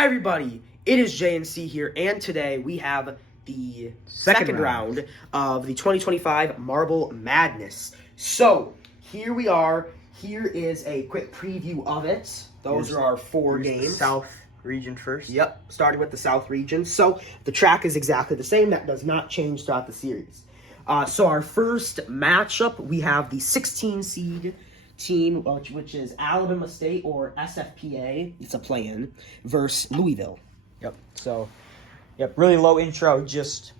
Hi everybody, it is JNC here, and today we have the second round of the 2025 Marble Madness. So, here we are. Here is a quick preview of it. Those are our four games. The South region first. Yep, starting with the South region. So, the track is exactly the same. That does not change throughout the series. So, our first matchup, we have the 16 seed team, which is Alabama State or SFPA, it's a play-in, versus Louisville. Yep. So, really low intro. Just,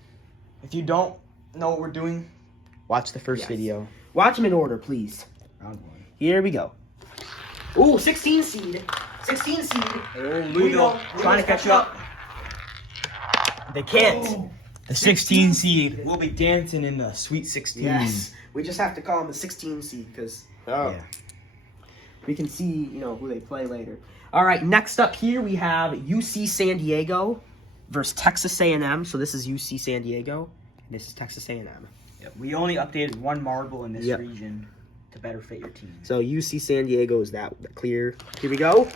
if you don't know what we're doing, watch the first video. Watch them in order, please. Round one. Here we go. Ooh, 16 seed. 16 seed. Oh, Louisville trying to catch up. They can't. Oh. The 16 seed will be dancing in the Sweet 16. Yes. We just have to call them the 16 seed because we can see, who they play later. All right, next up here we have UC San Diego versus Texas A&M. So this is UC San Diego, and this is Texas A&M. Yep. We only updated one marble in this region to better fit your team. So UC San Diego is that clear. Here we go.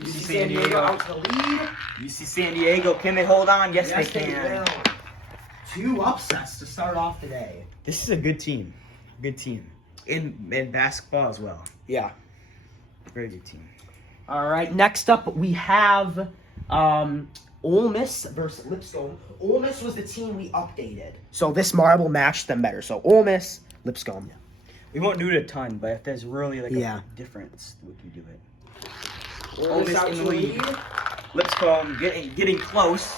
UC San Diego out to the lead. UC San Diego, can they hold on? Yes, they can. Two upsets to start off today. This is a good team. Good team. In basketball as well. Yeah. Very good team. All right, next up we have Ole Miss versus Lipscomb. Ole Miss was the team we updated. So this marble matched them better. So Ole Miss, Lipscomb. We won't do it a ton, but if there's really a difference, we can do it. Ole Miss in the lead. Lipscomb getting close,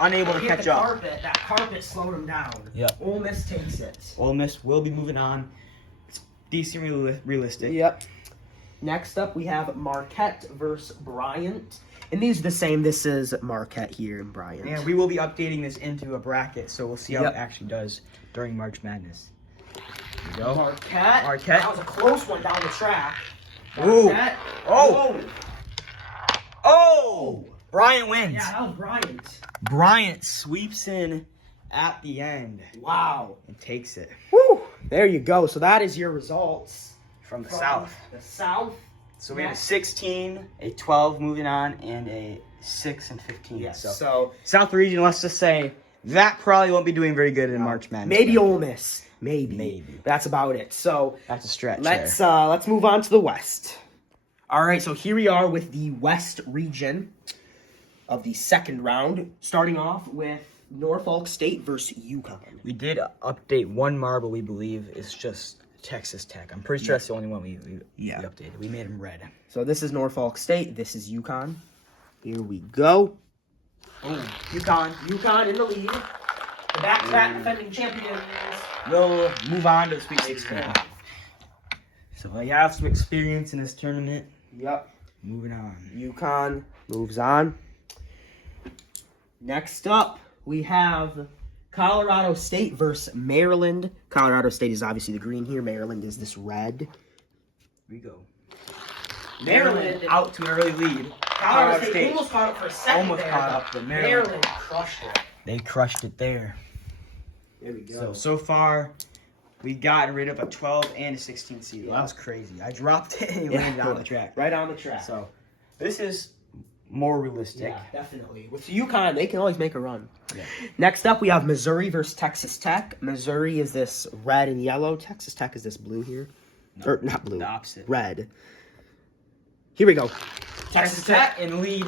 unable to catch up. That carpet slowed them down. Yep. Ole Miss takes it. Ole Miss will be moving on. It's decently realistic. Yep. Next up, we have Marquette versus Bryant. And these are the same. This is Marquette here in Bryant. Yeah, we will be updating this into a bracket, so we'll see how it actually does during March Madness. Here we go. Marquette. That was a close one down the track. Marquette. Oh! Bryant wins. Yeah, that was Bryant. Bryant sweeps in at the end. Wow. And takes it. Woo! There you go. So that is your results. From the South. The South. So we have a 16, a 12 moving on, and a 6 and 15. Yes. So South region, let's just say, that probably won't be doing very good in March Madness. Maybe Ole Miss. Maybe. That's about it. So that's a stretch. Let's move on to the West. All right, so here we are with the West region of the second round, starting off with Norfolk State versus UConn. We did update one marble, we believe. It's just Texas Tech. I'm pretty sure that's the only one we updated. We made them red. So this is Norfolk State. This is UConn. Here we go. Oh, UConn in the lead. The back-to-back defending champions. We'll move on to the Sweet 16. So I have some experience in this tournament. Yep. Moving on. UConn moves on. Next up, we have Colorado State versus Maryland. Colorado State is obviously the green here. Maryland is this red. Here we go. Maryland out to an early lead. Colorado State almost caught up for a second. Almost caught up, but Maryland crushed it. They crushed it there. There we go. So far, we've gotten rid of a 12 and a 16 seed. Yeah. That was crazy. I dropped it and it landed on the track. Right on the track. So this is more realistic. Yeah, definitely. With UConn, they can always make a run. Yeah. Next up, we have Missouri versus Texas Tech. Missouri is this red and yellow. Texas Tech is this blue here. No, or not blue. The opposite. Red. Here we go. Texas Tech in lead.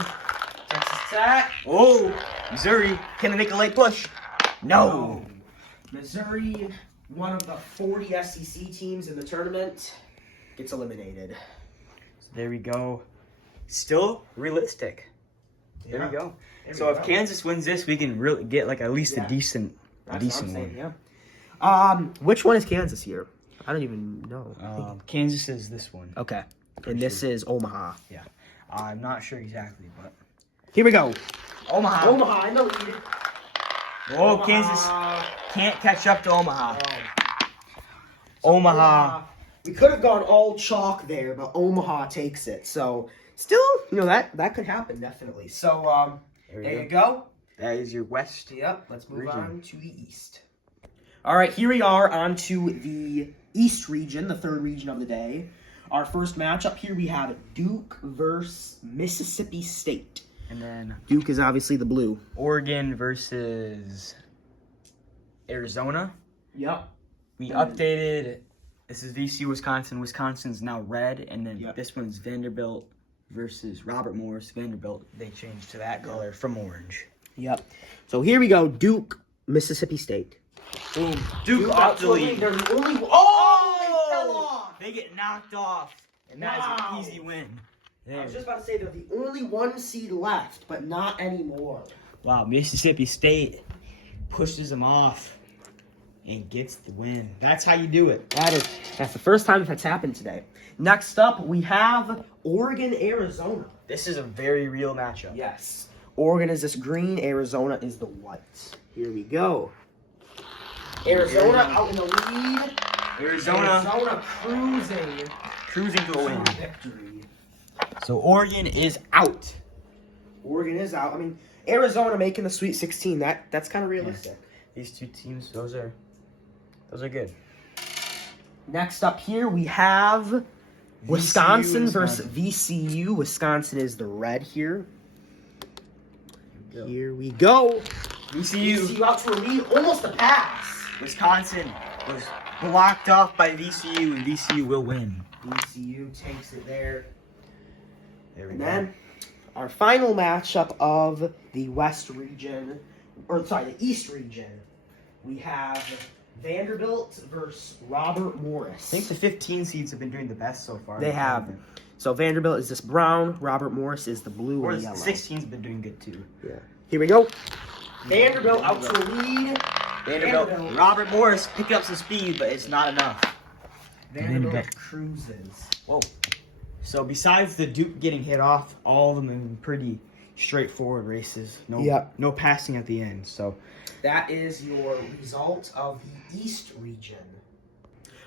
Texas Tech. Oh, Missouri. Can they make a late push? No. Missouri, one of the 40 SEC teams in the tournament, gets eliminated. So there we go. Still realistic. There we go. So if Kansas wins this, we can really get at least a decent one. Yeah. Which one is Kansas here? I don't even know. Kansas is this one. Okay. And this is Omaha. Yeah. I'm not sure exactly, but here we go. Omaha in the lead. Oh, Kansas can't catch up to Omaha. Omaha. We could have gone all chalk there, but Omaha takes it. So still, that could happen definitely. So there you go. That is your West. Yep. Let's move on to the East. All right, here we are on to the East region, the third region of the day. Our first matchup here, we have Duke versus Mississippi State. And then Duke is obviously the blue. Oregon versus Arizona. Yep. We updated. This is VCU, Wisconsin. Wisconsin's now red. And then this one's Vanderbilt versus Robert Morris. Vanderbilt, they changed to that color from orange. Yep. So here we go. Duke, Mississippi State. Boom. Duke off the lead. They're the only. Oh! They fell off. They get knocked off. And that is an easy win. I was just about to say they're the only 1 seed left, but not anymore. Wow, Mississippi State pushes them off and gets the win. That's how you do it. That's the first time that's happened today. Next up, we have Oregon, Arizona. This is a very real matchup. Yes. Oregon is this green, Arizona is the white. Here we go. Arizona out in the lead. Arizona cruising to a win. Victory. So Oregon is out. Oregon is out. I mean, Arizona making the Sweet 16. That's kind of realistic. Yeah. These two teams, those are good. Next up here, we have Wisconsin versus VCU. Wisconsin is the red here. Here we go. VCU out to a lead, almost a pass. Wisconsin was blocked off by VCU, and VCU will win. VCU takes it there. There we And go. then our final matchup of the West region, the East region, we have Vanderbilt versus Robert Morris. I think the 15 seeds have been doing the best so far. They have. So Vanderbilt is this brown, Robert Morris is the blue Or and the yellow. 16's been doing good too. Yeah. Here we go. Vanderbilt out to a lead. Vanderbilt. Robert Morris picking up some speed, but it's not enough. Vanderbilt cruises. Whoa. So besides the Duke getting hit off, all of them have been pretty straightforward races. No passing at the end. So that is your result of the East region.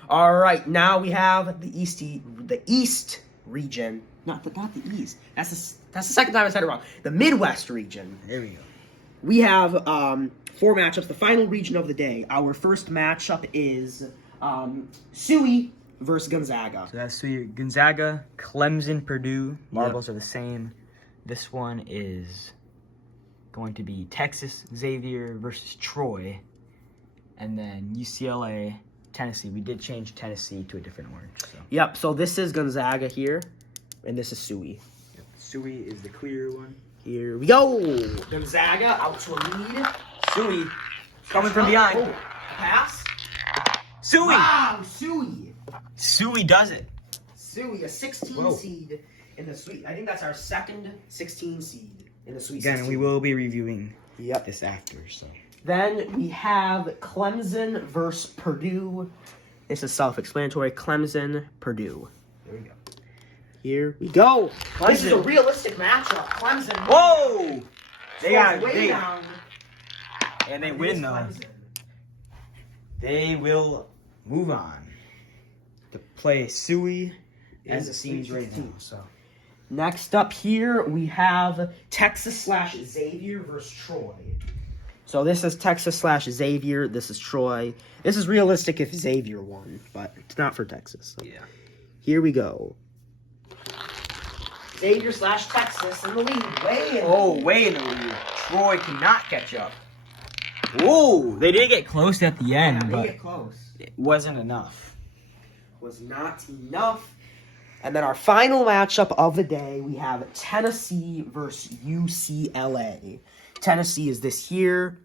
All right, now we have the East region. Not the East. That's the second time I said it wrong. The Midwest region. there we go. We have 4 matchups. The final region of the day. Our first matchup is Suey versus Gonzaga. So that's sweet. Gonzaga, Clemson, Purdue. Marbles are the same. This one is going to be Texas, Xavier versus Troy. And then UCLA, Tennessee. We did change Tennessee to a different orange. So. Yep, so this is Gonzaga here, and this is Suey. Yep. Suey is the clear one. Here we go. Gonzaga out to a lead. Suey coming from behind. Oh, pass. Suey! Wow, Suey. Suey does it. Suey, a 16 seed in the Sweet. I think that's our second 16 seed in the Sweet 16. Again, we will be reviewing this after. So Then we have Clemson versus Purdue. This is self-explanatory. Clemson, Purdue. there we go. Here we go. Clemson. This is a realistic matchup. Clemson. Whoa! They got way big. down. And they win though. Clemson. They will move on to play Suey as it seems right now. So Next up here, we have Texas/Xavier versus Troy. So this is Texas/Xavier. This is Troy. This is realistic if Xavier won, but it's not for Texas. So. yeah. Here we go. Xavier/Texas in the lead. Way in the lead. Troy cannot catch up. Whoa! They did get close at the end, Yeah, they but get close. it wasn't enough. Was not enough. And then our final matchup of the day, we have Tennessee versus UCLA. Tennessee is this here.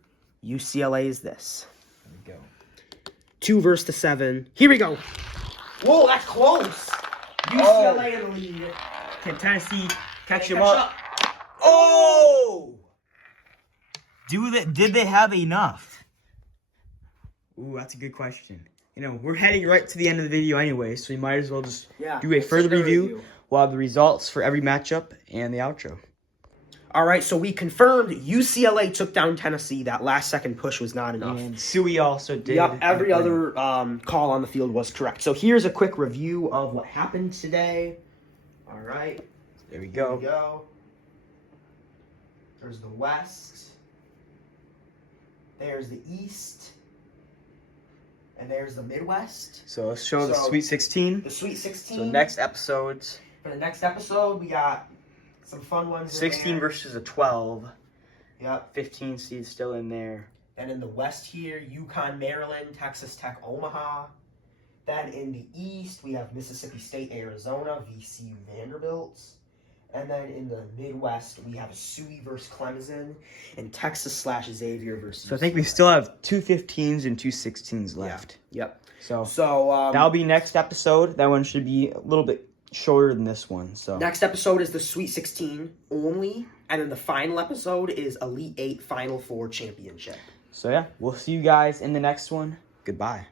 UCLA is this. There we go. 2 versus 7. Here we go. Whoa, that's close. UCLA in the lead. Can Tennessee catch They him up? Oh! Did they have enough? Ooh, that's a good question. You know, we're heading right to the end of the video anyway, so we might as well just do a further review. We'll have the results for every matchup and the outro. All right, so we confirmed UCLA took down Tennessee. That last second push was not enough. And Suey also did. Yep, every other call on the field was correct. So here's a quick review of what happened today. All right. There we Here go. we go. There's the West. There's the East. And there's the Midwest. So let's show the Sweet 16. The Sweet 16. So next episodes. For the next episode, we got Some fun ones. 16 versus a 12. Yep. 15 seeds still in there. And in the West here, UConn, Maryland, Texas Tech, Omaha. Then in the East, we have Mississippi State, Arizona, VCU, Vanderbilt. And then in the Midwest, we have Suey versus Clemson, and Texas/Xavier versus. So I think we still have 2 15s and 2 16s left. Yeah. Yep. So that'll be next episode. That one should be a little bit shorter than this one. So next episode is the Sweet 16 only, and then the final episode is Elite 8 Final Four Championship. So yeah, we'll see you guys in the next one. Goodbye.